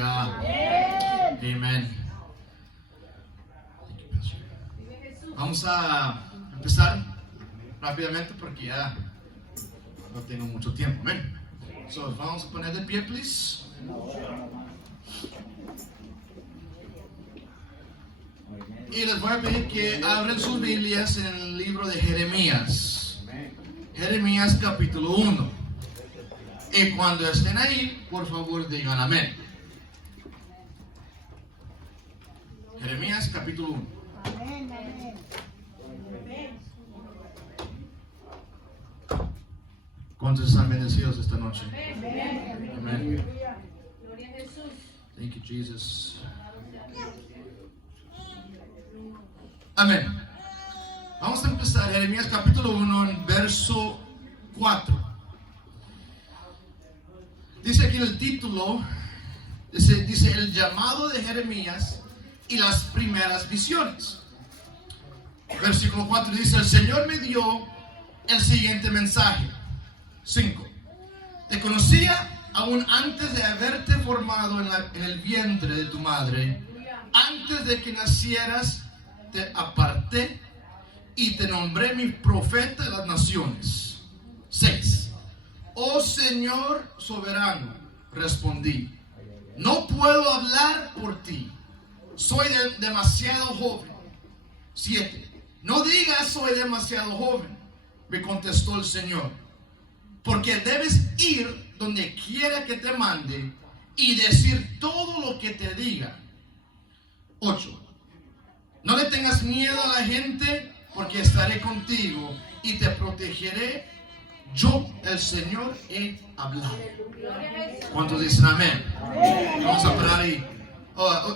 Amén. Vamos a empezar rápidamente porque ya no tengo mucho tiempo. Amén. So, vamos a poner de pie, please. Y les voy a pedir que abran sus Biblias en el libro de Jeremías. Jeremías capítulo 1. Y cuando estén ahí, por favor digan amén. Jeremías capítulo 1. Amén, amén. ¿Cuántos están bendecidos esta noche? Amén. Amén. Gloria a Jesús. Thank you, Jesus. Amén. Vamos a empezar Jeremías capítulo 1 en verso 4. Dice aquí el título, dice el llamado de Jeremías y las primeras visiones. Versículo 4 dice: el Señor me dio el siguiente mensaje. 5. Te conocía aún antes de haberte formado en el vientre de tu madre. Antes de que nacieras te aparté y te nombré mi profeta de las naciones. 6. Oh Señor soberano, respondí, no puedo hablar por ti, soy demasiado joven. 7. No digas soy demasiado joven, me contestó el Señor, porque debes ir donde quiera que te mande y decir todo lo que te diga. 8. No le tengas miedo a la gente, porque estaré contigo y te protegeré. Yo, el Señor, he hablado. ¿Cuántos dicen amén? Vamos a parar ahí.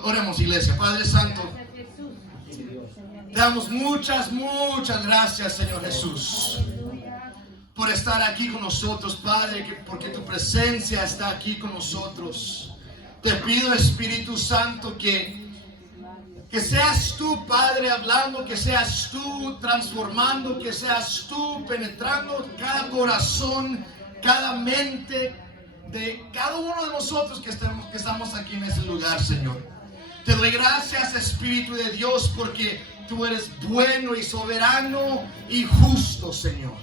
Oremos, iglesia. Padre Santo, te damos muchas gracias, Señor Jesús, por estar aquí con nosotros, Padre, porque tu presencia está aquí con nosotros. Te pido, Espíritu Santo, que seas tú, Padre, hablando, que seas tú transformando, que seas tú penetrando cada corazón, cada mente de cada uno de nosotros que estamos aquí en ese lugar, Señor. Te doy gracias, Espíritu de Dios, porque tú eres bueno y soberano y justo, Señor.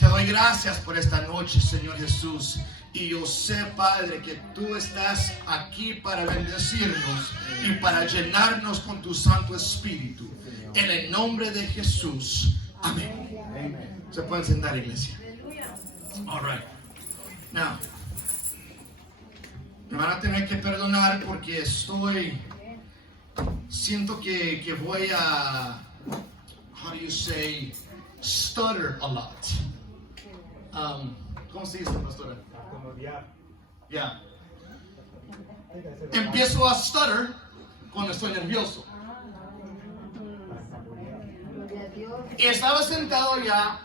Te doy gracias por esta noche, Señor Jesús. Y yo sé, Padre, que tú estás aquí para bendecirnos y para llenarnos con tu Santo Espíritu. En el nombre de Jesús. Amén. Se pueden sentar, iglesia. All right. Now, me van a tener que perdonar porque siento que voy a, how do you say, stutter a lot. ¿Cómo se dice, pastora? Ya. Empiezo a stutter cuando estoy nervioso. Y estaba sentado ya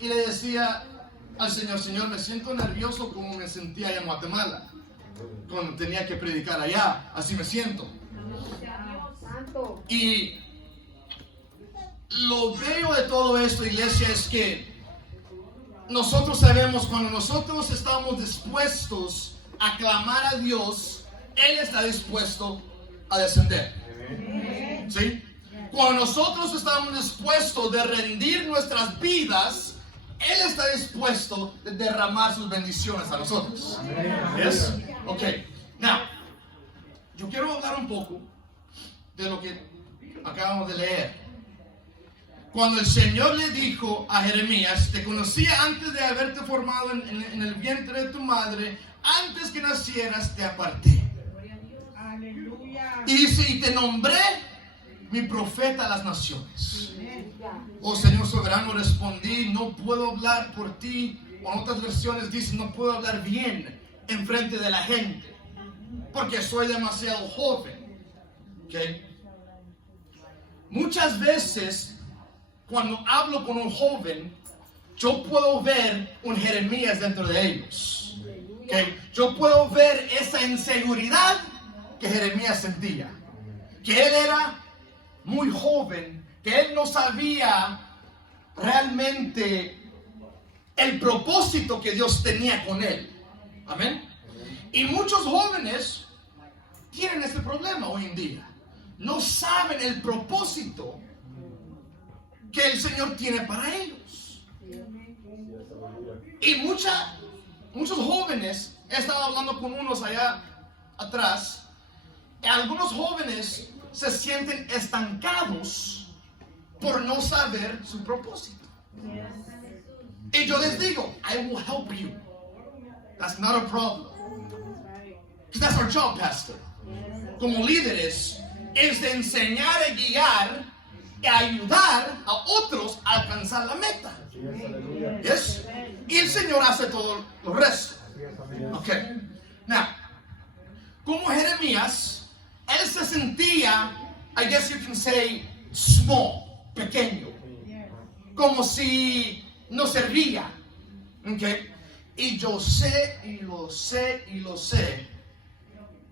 y le decía al Señor, me siento nervioso como me sentía allá en Guatemala cuando tenía que predicar allá. Así me siento. Y lo bello de todo esto, iglesia, es que nosotros sabemos, cuando nosotros estamos dispuestos a clamar a Dios, Él está dispuesto a descender. ¿Sí? Cuando nosotros estamos dispuestos de rendir nuestras vidas, Él está dispuesto de derramar sus bendiciones a nosotros. ¿Yes? Ok. Now, yo quiero hablar un poco de lo que acabamos de leer. Cuando el Señor le dijo a Jeremías, te conocía antes de haberte formado en el vientre de tu madre, antes que nacieras te aparté. Y dice, y te nombré mi profeta a las naciones. Oh Señor soberano, respondí, no puedo hablar por ti. O en otras versiones dice, no puedo hablar bien en frente de la gente, porque soy demasiado joven. ¿Okay? Muchas veces, cuando hablo con un joven, yo puedo ver un Jeremías dentro de ellos. ¿Okay? Yo puedo ver esa inseguridad que Jeremías sentía. Que él era muy joven, que él no sabía realmente el propósito que Dios tenía con él. Amén. Y muchos jóvenes tienen este problema hoy en día. No saben el propósito que el Señor tiene para ellos. Y muchos jóvenes, he estado hablando con unos allá atrás, y algunos jóvenes se sienten estancados por no saber su propósito. Y yo les digo, I will help you. That's not a problem. Because that's our job, Pastor. Como líderes, es de enseñar y guiar y ayudar a otros a alcanzar la meta. Yes? Y el Señor hace todo lo resto. Okay. Now, como Jeremías, él se sentía, I guess you can say, small, pequeño. Como si no servía. Okay. Y yo sé, y lo sé, y lo sé,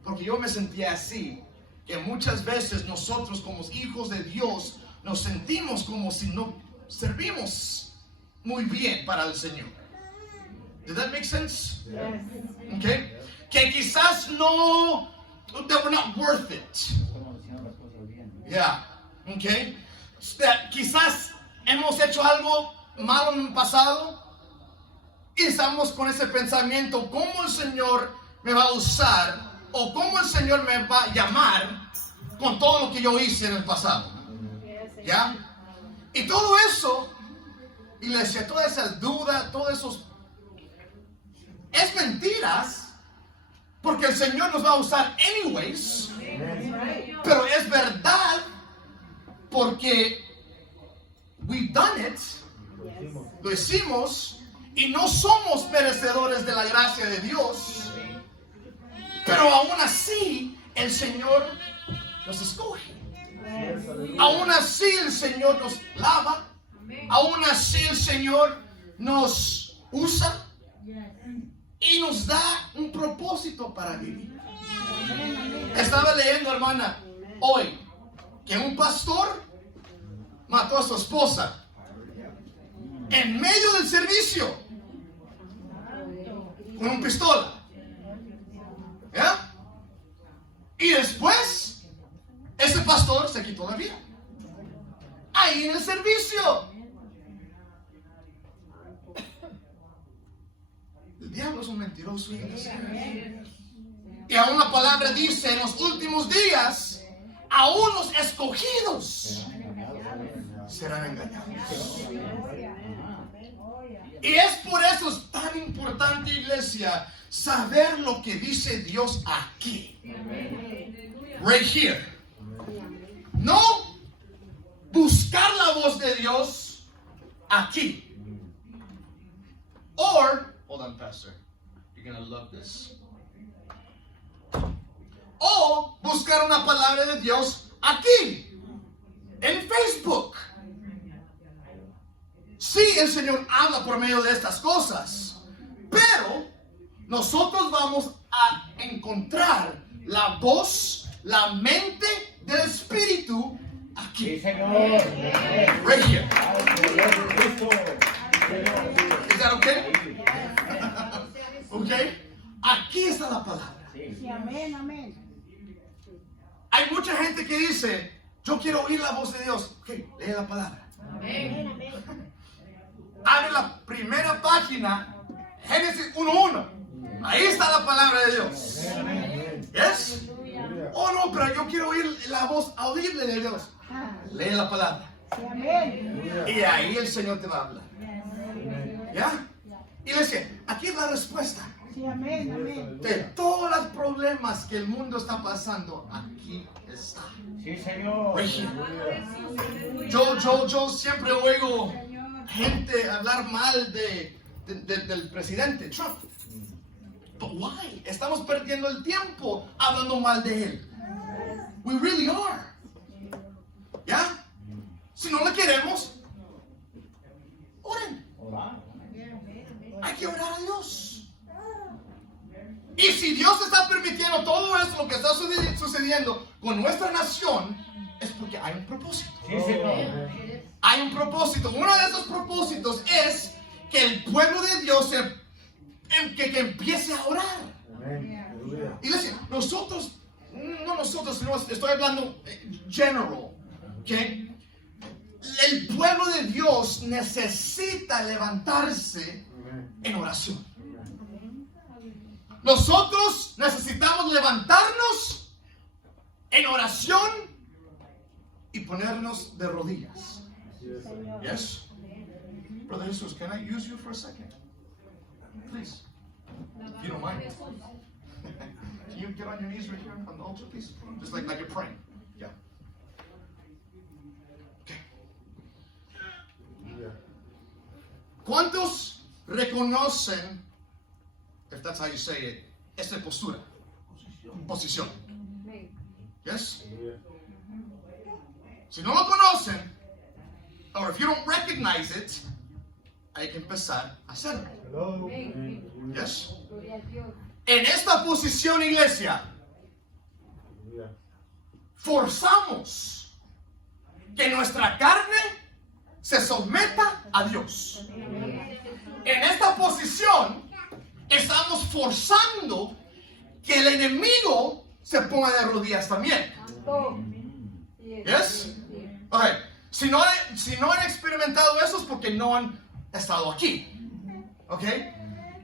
porque yo me sentía así, que muchas veces nosotros como hijos de Dios nos sentimos como si no servimos muy bien para el Señor. Does that make sense? Yes. Okay. Que quizás no, that we're not worth it. Yeah. Okay. That quizás hemos hecho algo malo en el pasado y estamos con ese pensamiento, ¿cómo el Señor me va a usar? O cómo el Señor me va a llamar con todo lo que yo hice en el pasado. ¿Ya? Y todo eso, iglesia, toda esa duda, todo eso es mentiras, porque el Señor nos va a usar anyways, pero es verdad porque we've done it, lo hicimos y no somos merecedores de la gracia de Dios. Pero aún así, el Señor nos escoge. Aún así, el Señor nos lava. Aún así, el Señor nos usa. Y nos da un propósito para vivir. Estaba leyendo, hermana, hoy, que un pastor mató a su esposa en medio del servicio con una pistola. ¿Ya? Y después, ese pastor se quitó la vida. Ahí en el servicio. El diablo es un mentiroso. Y aún la palabra dice, en los últimos días, aún los escogidos serán engañados. Y es por eso es tan importante, iglesia, saber lo que dice Dios aquí. Right here. No buscar la voz de Dios aquí. Or, hold on, Pastor. You're going to love this. O buscar una palabra de Dios aquí. En Facebook. Sí, el Señor habla por medio de estas cosas. Pero nosotros vamos a encontrar la voz, la mente del Espíritu aquí. Sí, Señor. Right here. Is that okay? Okay. Aquí está la palabra. Sí, amén, amén. Hay mucha gente que dice, yo quiero oír la voz de Dios. Ok, lee la palabra. Amén, amén. Abre la primera página, Génesis 1:1. Ahí está la palabra de Dios. ¿Yes? Oh no, pero yo quiero oír la voz audible de Dios. Lee la palabra. Sí, amén. Y ahí el Señor te va a hablar. ¿Ya? Y le dice, aquí es la respuesta Sí, amén, amén. de todos los problemas que el mundo está pasando. Aquí está. Sí, Señor. Yo siempre oigo gente hablar mal del presidente Trump. But why? Estamos perdiendo el tiempo hablando mal de él. We really are. ¿Ya? Si no le queremos, oren. Hay que orar a Dios. Y si Dios está permitiendo todo eso, lo que está sucediendo con nuestra nación, es porque hay un propósito. Sí, Señor. Hay un propósito. Uno de esos propósitos es que el pueblo de Dios que empiece a orar. Iglesia, nosotros nosotros, sino estoy hablando general, ¿ok? El pueblo de Dios necesita levantarse en oración. Nosotros necesitamos levantarnos en oración y ponernos de rodillas. Yes? Brother Jesus, can I use you for a second? Please. If you don't mind. Can you get on your knees right here on the altar, please? Just like you're praying. Yeah. Okay. ¿Cuántos reconocen, if that's how you say it, esta postura? Posición. Yes? Si no lo conocen, or if you don't recognize it, hay que empezar a hacerlo. Yes? En esta posición, iglesia, forzamos que nuestra carne se someta a Dios. En esta posición, estamos forzando que el enemigo se ponga de rodillas también. Yes? Okay. Si no han experimentado eso es porque no han estado aquí. Okay?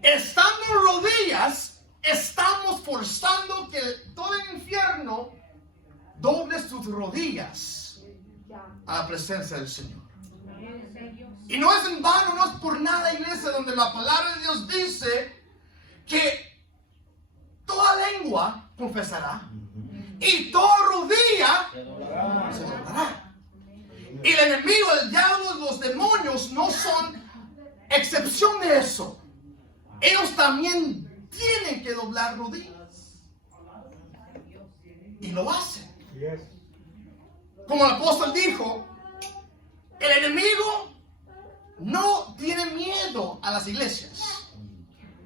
Estando en rodillas, estamos forzando que todo el infierno doble sus rodillas a la presencia del Señor. Y no es en vano, no es por nada, iglesia, donde la palabra de Dios dice que toda lengua confesará y toda rodilla se doblará. Y el enemigo, el diablo, los demonios no son excepción de eso. Ellos también tienen que doblar rodillas. Y lo hacen. Como el apóstol dijo, el enemigo no tiene miedo a las iglesias.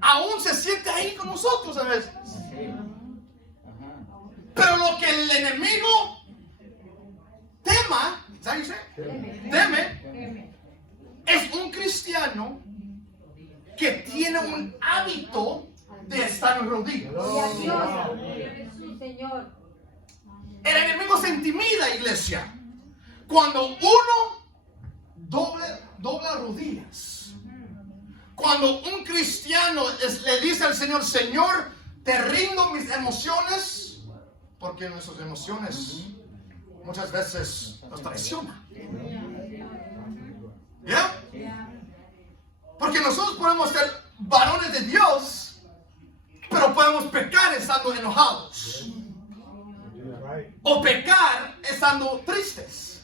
Aún se siente ahí con nosotros a veces. Pero lo que el enemigo teme es un cristiano que tiene un hábito de estar en rodillas. El enemigo se intimida, iglesia, cuando uno dobla rodillas. Cuando un cristiano le dice al Señor, Señor, te rindo mis emociones, porque nuestras emociones muchas veces nos traicionan. ¿Ya? Porque nosotros podemos ser varones de Dios, pero podemos pecar estando enojados. O pecar estando tristes.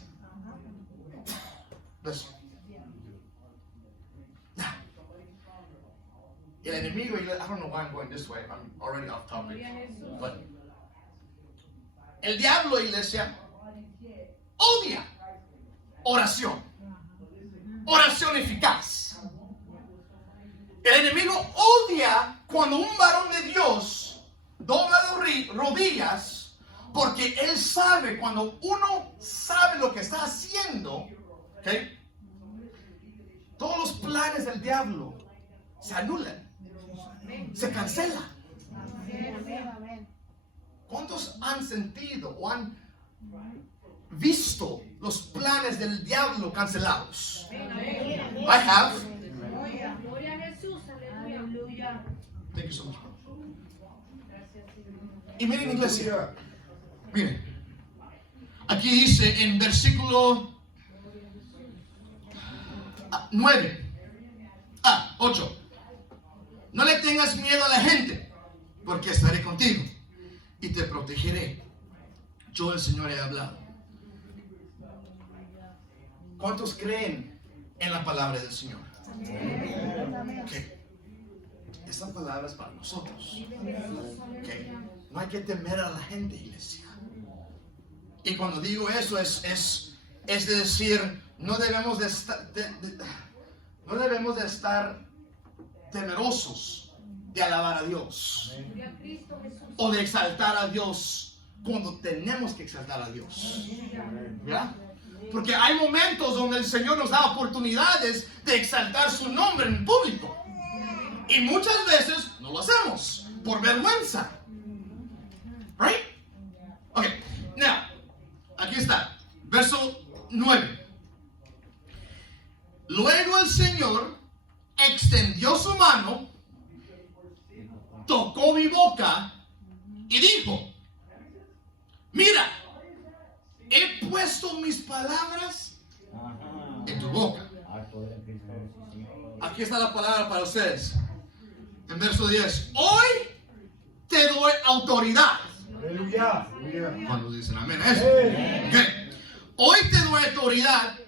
El enemigo, I don't know why I'm going this way, I'm already off topic. But el diablo, iglesia, odia oración. Oración eficaz. El enemigo odia cuando un varón de Dios dobla rodillas, porque él sabe, cuando uno sabe lo que está haciendo, ¿okay? Todos los planes del diablo se anulan, se cancelan. ¿Cuántos han sentido o han visto los planes del diablo cancelados? I have. Gloria a Jesús, aleluya. Thank you so much. Y miren, iglesia, miren, aquí dice en versículo 8, no le tengas miedo a la gente, porque estaré contigo y te protegeré. Yo, el Señor, he hablado. ¿Cuántos creen en la palabra del Señor? Okay. Esta palabra es para nosotros. Okay. No hay que temer a la gente, iglesia. Y cuando digo eso es decir, no debemos de estar temerosos de alabar a Dios o de exaltar a Dios cuando tenemos que exaltar a Dios. ¿Ya? Porque hay momentos donde el Señor nos da oportunidades de exaltar su nombre en público. Y muchas veces no lo hacemos por vergüenza. Right? Ok. mira, he puesto mis palabras Ajá. en tu boca. Al poder de Cristo, sí, Señor. Aquí está la palabra para ustedes. En verso 10. Hoy te doy autoridad. Aleluya. Cuando dicen amén a eso. Amén. Ok. Hoy te doy autoridad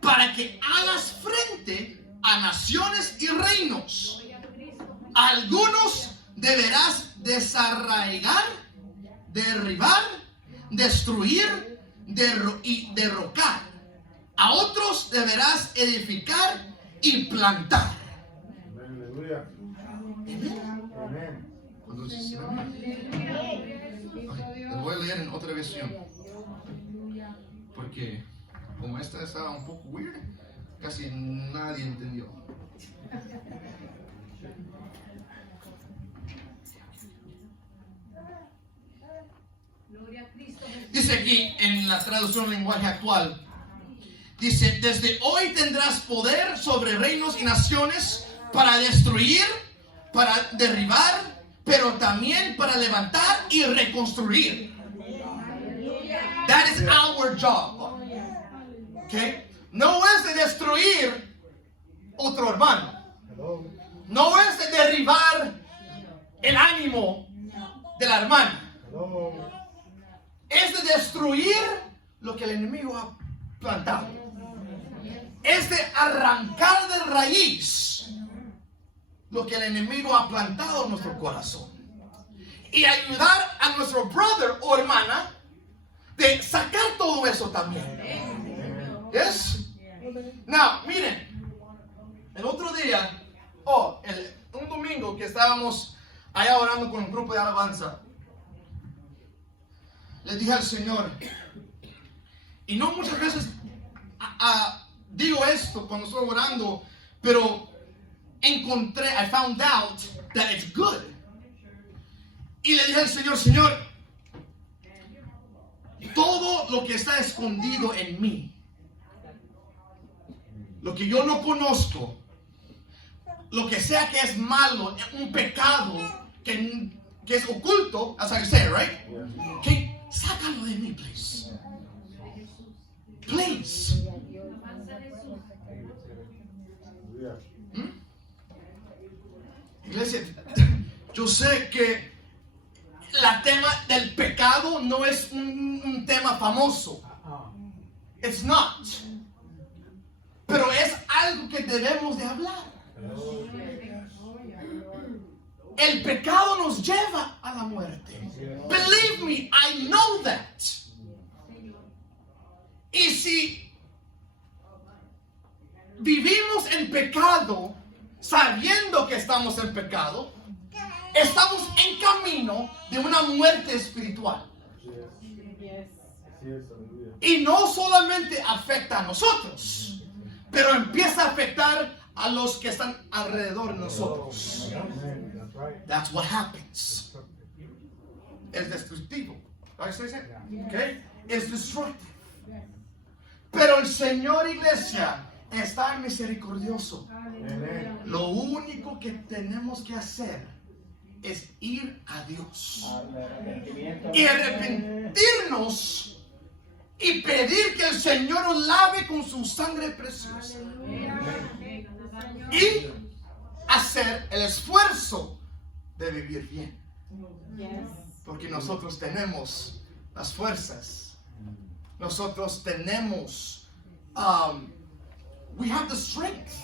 para que hagas frente a naciones y reinos. Algunos deberás desarraigar, derribar, destruir y derrocar. A otros deberás edificar y plantar. Aleluya. Amén. Cuando dicen amén. Ok, les voy a leer en otra versión. Porque como esta estaba un poco weird, casi nadie entendió. Gloria a Cristo. Dice aquí en la traducción lenguaje actual, dice, desde hoy tendrás poder sobre reinos y naciones para destruir, para derribar, pero también para levantar y reconstruir. That is our job. Okay? No es de destruir otro hermano. Hello. No es de derribar el ánimo de la hermana. Hello. Es de destruir lo que el enemigo ha plantado. Es de arrancar de raíz lo que el enemigo ha plantado en nuestro corazón. Y ayudar a nuestro brother o hermana de sacar todo eso también. ¿Yes? Now, miren. El otro día, un domingo que estábamos allá orando con un grupo de alabanza, le dije al Señor, y no muchas veces digo esto cuando estoy orando, pero I found out that it's good. Y le dije al Señor, Señor, todo lo que está escondido en mí, lo que yo no conozco, lo que sea que es malo, un pecado que es oculto, as I say, right? Okay, sácalo de mí, please. Please. Iglesia, yo sé que la tema del pecado no es un tema famoso. It's not. Pero es algo que debemos de hablar. El pecado nos lleva a la muerte. Believe me, I know that. Y si vivimos en pecado, sabiendo que estamos en pecado, estamos en camino de una muerte espiritual. Y no solamente afecta a nosotros, pero empieza a afectar a los que están alrededor de nosotros. That's what happens. Es destructivo. Okay? Es destructivo. Pero el Señor, iglesia, está misericordioso. Lo único que tenemos que hacer es ir a Dios y arrepentirnos y pedir que el Señor nos lave con su sangre preciosa y hacer el esfuerzo de vivir bien, porque nosotros tenemos las fuerzas, nosotros tenemos we have the strength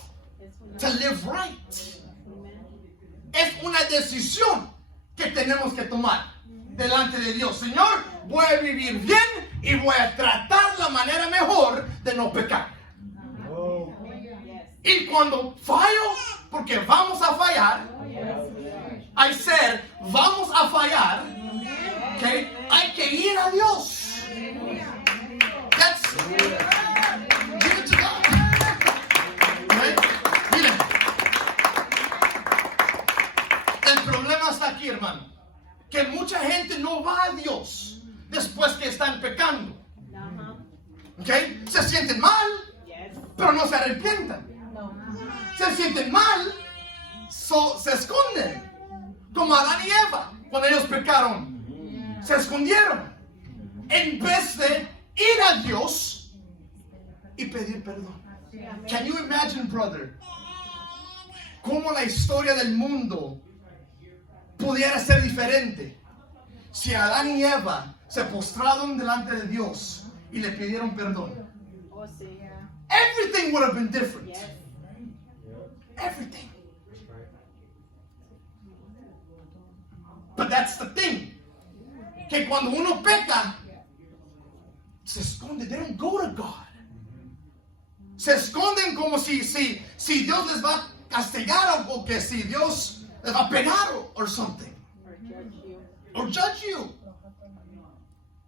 to live right. Es una decisión que tenemos que tomar delante de Dios. Señor, voy a vivir bien y voy a tratar la manera mejor de no pecar. Y cuando fallo, porque vamos a fallar, I said, vamos a fallar, okay, hay que ir a Dios. That's give it to God. Right? Miren, el problema está aquí, hermano, que mucha gente no va a Dios después que están pecando. Okay? Se sienten mal, pero no se arrepientan. Se sienten mal, se esconden. Como Adán y Eva, cuando ellos pecaron, se escondieron. en vez de ir a Dios y pedir perdón. Can you imagine, brother, cómo la historia del mundo pudiera ser diferente si Adán y Eva se postraron delante de Dios y le pidieron perdón? Oh, sí. Everything would have been different. Yes. Everything. But that's the thing. Que cuando uno peca, se esconde. They don't go to God. Se esconden como si Dios les va a castigar o que si Dios les va a pegar or something. Or judge you.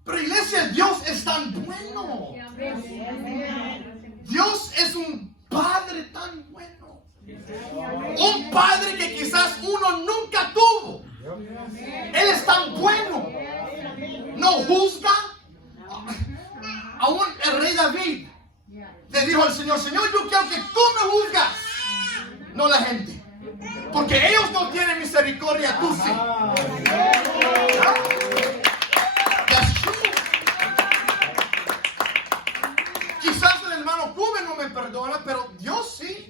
Pero iglesia, Dios es tan bueno. Dios es un Padre tan bueno. Un Padre que quizás uno nunca tuvo. Él es tan bueno. No juzga. Aún el rey David le dijo al Señor: Señor, yo quiero que tú me juzgas, no la gente. Porque ellos no tienen misericordia, tú sí. That's true. Quizás el hermano Cube no me perdona, pero Dios sí.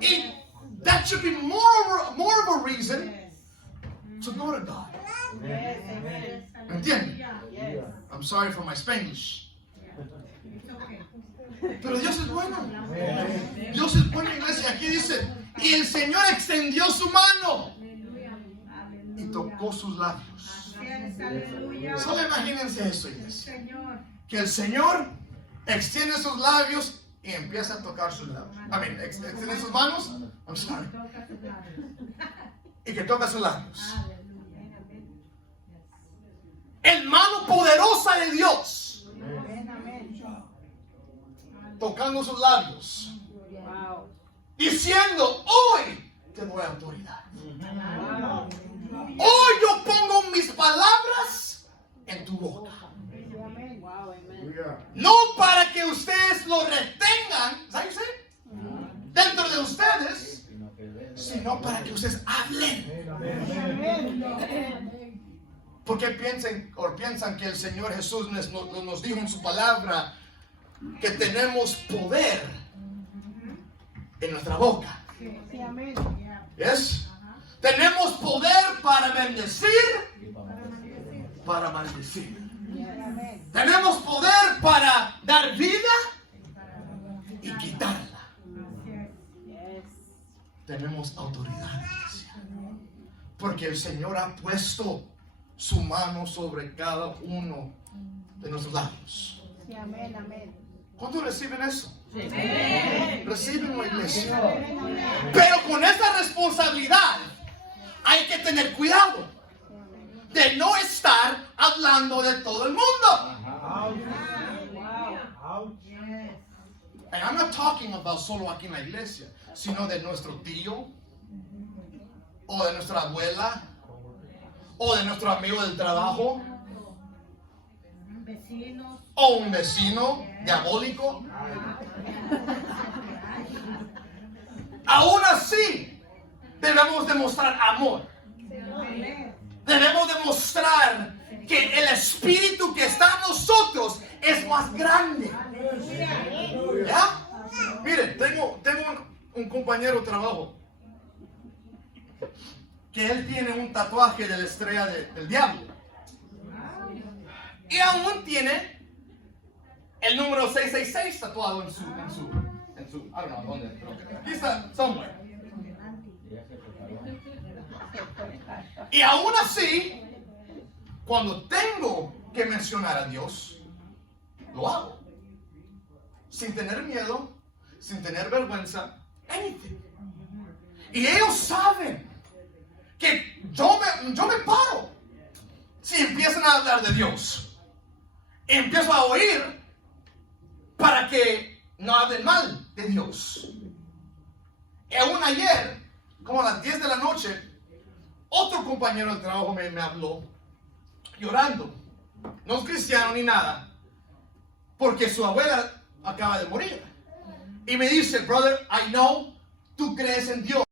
Y that should be more of a reason to go to God. ¿Entienden? I'm sorry for my Spanish. Pero Dios es bueno. Dios es bueno, iglesia. Aquí dice: y el Señor extendió su mano y tocó sus labios. Solo imagínense eso, iglesia. Que el Señor extiende sus labios y empieza a tocar sus labios. Extiende sus manos. I'm sorry. Y que toca sus labios. El mano poderosa de Dios tocando sus labios, diciendo: hoy te doy autoridad. Hoy yo pongo mis palabras en tu boca. No para que ustedes lo retengan, ¿sabes? Dentro de ustedes, sino para que ustedes hablen. Porque piensan que el Señor Jesús nos dijo en su palabra que tenemos poder en nuestra boca. ¿Yes? Tenemos poder para bendecir, para maldecir. Tenemos poder para dar vida y quitarla. Tenemos autoridad, iglesia. Porque el Señor ha puesto su mano sobre cada uno de nuestros labios. ¿Cuántos reciben eso? Reciben la iglesia. Pero con esa responsabilidad hay que tener cuidado de no estar hablando de todo el mundo. And I'm not talking about solo aquí en la iglesia, sino de nuestro tío, o de nuestra abuela, o de nuestro amigo del trabajo, o un vecino diabólico. Aún así, debemos demostrar amor. Debemos demostrar que el espíritu que está en nosotros es más grande. ¿Ya? Miren, tengo un compañero de trabajo que él tiene un tatuaje de la estrella del diablo. Y aún tiene el número 666 tatuado en su I don't know dónde, pero aquí está, somewhere. Y aún así, cuando tengo que mencionar a Dios, lo hago. Sin tener miedo, sin tener vergüenza, anything. Y ellos saben que yo me paro si empiezan a hablar de Dios. Empiezo a oír para que no hablen mal de Dios. Y aún ayer, como a las 10 de la noche, otro compañero de trabajo me habló llorando. No es cristiano ni nada, porque su abuela acaba de morir. Y me dice: brother, I know tú crees en Dios.